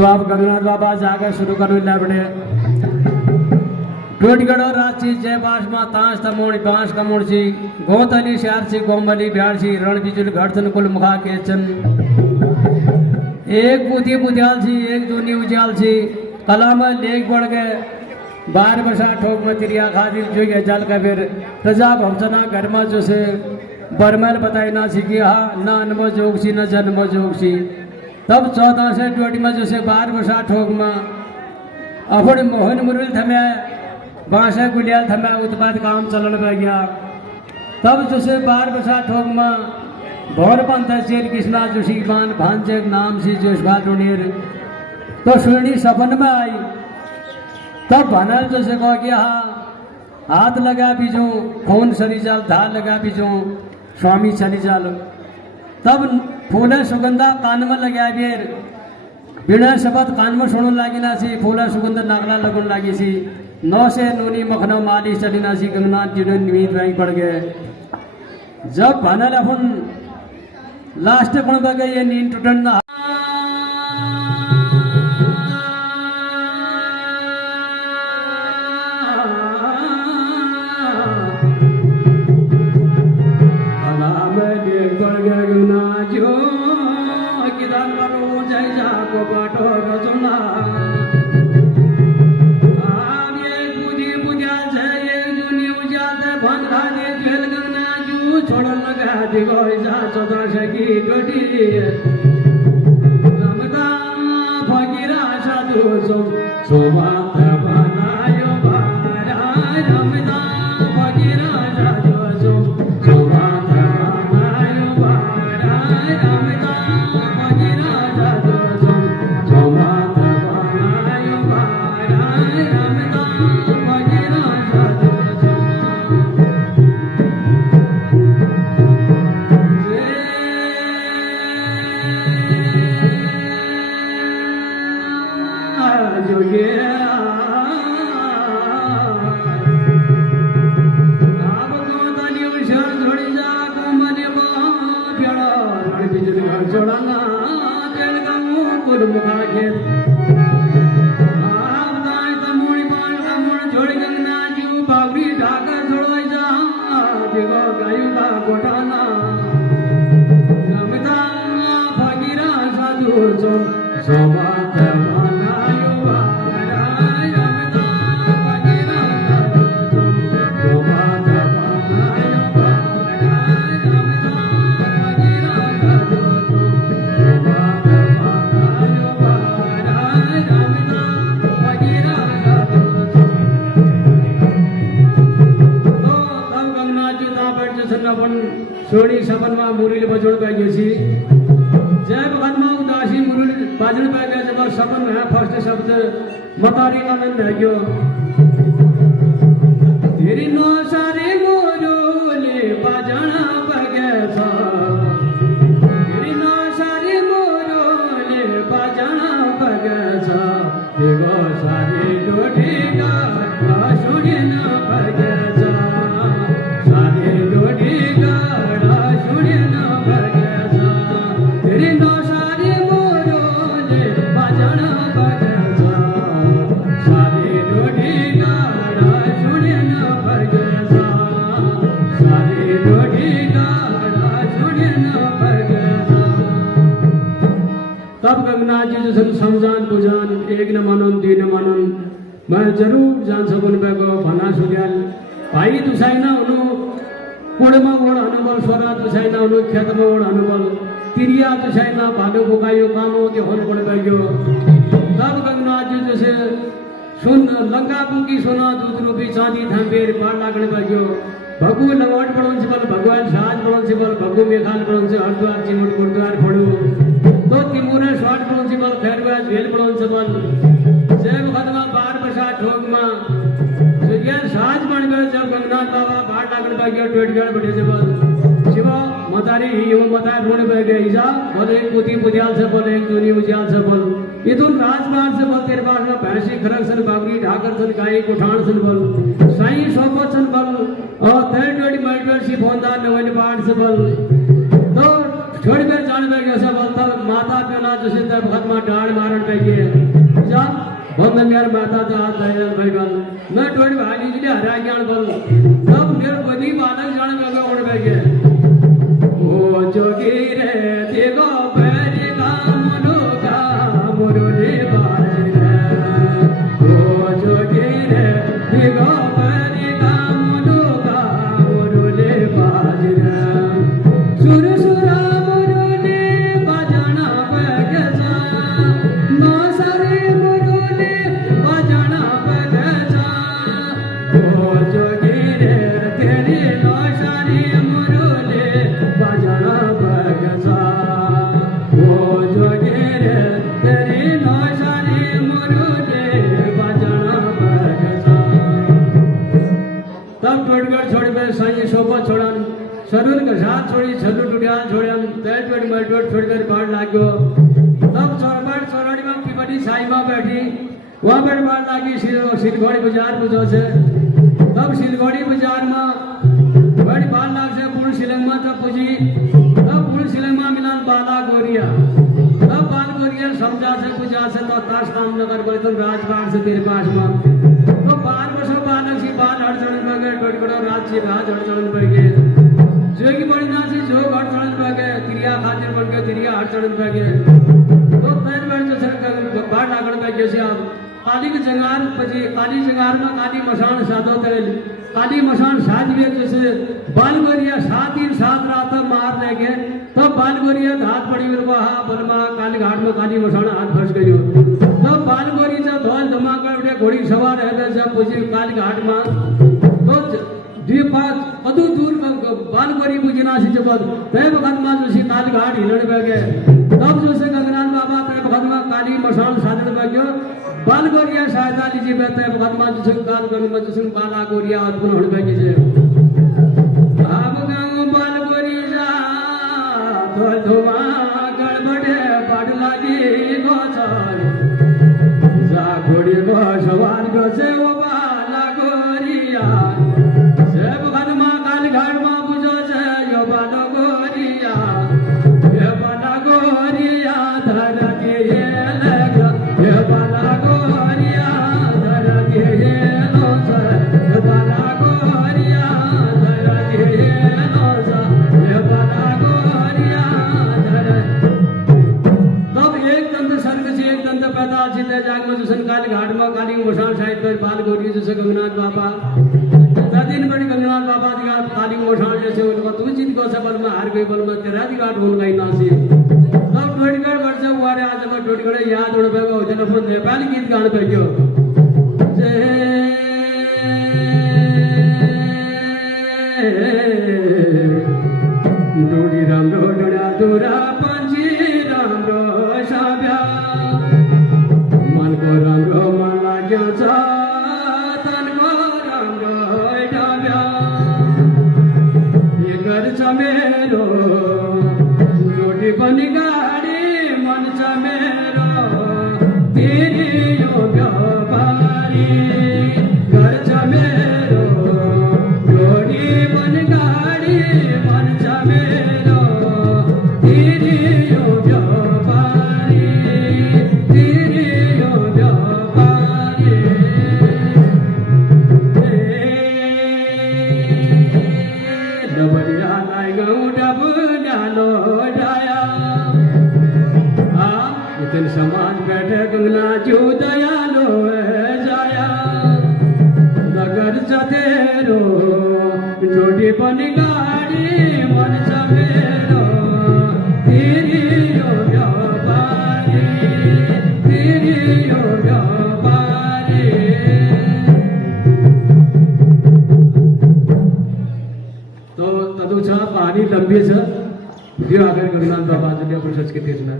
तो आप गंगनाथ बाबा जाकर शुरू करो बड़े टोटगढ़ रांची जय बास मां तांस तमोणी बांस कमोण छी गोतली श्यार छी गोमली ब्याड़ छी रण बिजुल घड़सन कुल मुखा के चन एक बुद्धि बुझाल छी एक दूनी उजाल छी कलाम लेख बढ़ गए 12 बसा ठोक में तिरिया खातिर जो ये जल का फिर प्रजा भवसना घर में जो से बरमल बताई ना सी कि हाँ ना अनमो जोग सी न जन्मो जोग सी तब 14 से 20 में जो से 12 बसा ठोक में अपन मोहन मुरल थमे बांसे गुलियाल थमे उत्पाद काम चलन पे गया तब जो से 12 बसा ठोक में भौर पंथ चेल कृष्णा जोशी मान भांजे नाम सी जोश भादुनीर तो सुरणी सपन में आई तब भनल जो से कहो कि हाँ हाथ लगा बीजो खून सरी जाल धार लगा बीजो स्वामी चली जाल तब फूले सुगंधा कान में लगा बेर बिना शब्द कान में सुन लगी ना सी फूला सुगंध नागला लगन लगी सी 9 से नूनी मखनो माली चली ना सी गंगनाथ जी ने निमित वहीं पड़ गए जब भनल अपन लास्ट गुण बगे ये नींद टूटन ना सोनी सपन में मुरली बजोड़ पे गई सी जय भगत मां उदासी मुरली बाजन पे गए जब सपन है फर्स्ट शब्द मतारी आनंद है गयो तेरी नो सारे मुरली बाजन पे गए सा तेरी नो सारे मुरली बाजन पे गए सा देवो सारे डोठी का सुनी न पे गए सा सारे डोठी का तब गंगनाथ जी जो समझान बुझान एक न मानन तीन मानन मैं जरूर जान सकूं पे को भना सुजाल भाई तुसाई ना उनु कुड़मा ओड़ अनुभव स्वरा तुसाई ना उनु खेत में ओड़ अनुभव तिरिया तुसाई ना भागो बुकायो कामो के होल पड़ पे गयो तब गंगनाथ जी जैसे सुन लंका बुकी सोना दूध रूपी चांदी थांबेर पार लागण पे गयो भगु लवट पड़न से बल भगवान साज पड़न से बल भगु मेघाल पड़न से हरद्वार चिमट गुरुद्वार पड़ो तो तिमुरे स्वाट पड़न से बल खैरवाज वेल पड़न से बल जय भगतमा 12 बसा ठोक मां सुजियान साज बन गए जब गंगनाथ बाबा बाढ़ लागण पे गयो टोटगढ़ बैठे से बल शिवा मतारी ही मतार रोड पे गए ईजा बोले एक पुती पुजाल से बोले एक दूनी उजाल से बोल इतुन राजमार्ग से बोल तेरे पास में भैंसी खरक सन बाबरी ढाकर सन गाय कोठान सन बोल साईं सोपत सन बोल और थर्ड माइटल सी फोंदा नवन पाठ से बोल तो थोड़ी देर जाने लगे ऐसा बोलता माता पिता जैसे तब खत्मा डांड मारन पे गए जा बंद मेरे माता दा दयाल भाई गल मैं थोड़ी भाई जी हरा ज्ञान बोल तब मेरे बदी बालक जाने लगे उड़ पे गए ओ जोगी रे देखो पैरी का मुरुले बाज रे ओ जोगी रे देखो पैरी का मुरुले बाज रे सुर सुरा मुरुले बजाना बगजा नो सारे मुरुले बजाना बगजा ओ जोगी रे तेरी नो सारे मुरुले बजाना बगजा ओ जोगी रे तेरी नो सारे मुरुले बजाना बगजा तब टोटगढ़ छोड़ पे साई शोभा छोड़न शरीर का साथ छोड़ी छल्लू टुटियाल छोड़न तेज पेट मटोट छोड़कर बाढ़ लागो तब चौरबड़ चौराड़ी में पिपटी साई माँ बैठी वहाँ पर बाढ़ लागी सिलगोड़ी बाजार बुझो से तब सिलगोड़ी बाजार में बड़ी बाढ़ लाग से पूर्ण शिलंग में तब पूजी तब पूर्ण शिलंग में मिलान बाला गोरिया तब बाल गोरिया समझा से पूजा से तो ताश काम नगर बोले तुम राजबाड़ से तेरे पास में तो 12 वर्षों बालक सी बाल अड़चन में गए टोटगढ़ राज से राज अड़चन में गए जो की बड़ी नासी जो अड़चन में गए क्रिया खातिर बन गए क्रिया अड़चन में गए तो तेज बैठ जो सर बाढ़ लागण में जैसे आप काली के जंगार पची काली जंगार में काली मशान साधो तेल काली मशान साध में जैसे बाल गोरिया 7 दिन 7 रात मार ले गए तब बाल गोरिया हाथ पड़ी मेरे को हाँ बलमा काली घाट में काली मशान हाथ फंस गई तब बाल गोरी जब धोल धमा कर घोड़ी सवार है जब पूछी काली घाट में तो द्वीपात अदू दूर बाल गोरी पूजना से जब तय वक्त में जो काली घाट हिलने पे गए तब जो से गंगनाथ बाबा तय वक्त में काली मशान साधन पे गयो बाल गोरिया सहायता लीजिए बेहतर वक्त में जो काल गंग में जो बाला गोरिया उत्पन्न होने पे कीजिए अब गंग बाल गोरिया तो धुआ गड़बड़े बढ़ लगी गोचर जा घोड़ी को सवार को से वो बाला गोरिया से वक्त में काल घाट में बुझो से यो बाला गोरिया ये बाला गोरिया धर के लगा ये बाला गोरिया धर के लो ये बाला गोरिया धर के लो ये बाला गोरिया धर तब एक दंत सर्ग से एक दंत पैदा सीधे जाग में जो काली घाट में काली मशान साहिब पर बाल गोरी जैसे गंगनाथ बाबा दिन बड़ी गंगनाथ बाबा दिगार काली मशान जैसे उनको तू जीत को सबल में हार गई बल में तेरा दिगार ढूंढ गई नासी तब टोटगढ़ वर्ष हुआ रे आज मैं टोटगढ़ याद उड़ पे गो टेलीफोन नेपाल गीत गान पे गयो डोडी राम रो डोड़ा दूरा पंजी राम रो साब्या मन को राम रो मन लाग्यो छ तन को राम रो डाब्या ये घर छ मेरो डोडी बनी गाडी मन छ मेरो तेरी यो व्यापारी घर छ मेरो डोडी बनी गाडी मन छ मेरो तेरी यो व्यापारी तेरी यो व्यापारी डबलिया लाई गौ डबलियालो डाया इतन समाज बैठे गंगना जो दयालो जाया नगर जतेरो जोड़ी बनी गाड़ी मन समेरो तेरी यो व्यापारी तेरी यो व्यापारी तो तदुचा पानी लंबी छ यो आगर गंगनाथ बाबा जो अपन सच के तेजना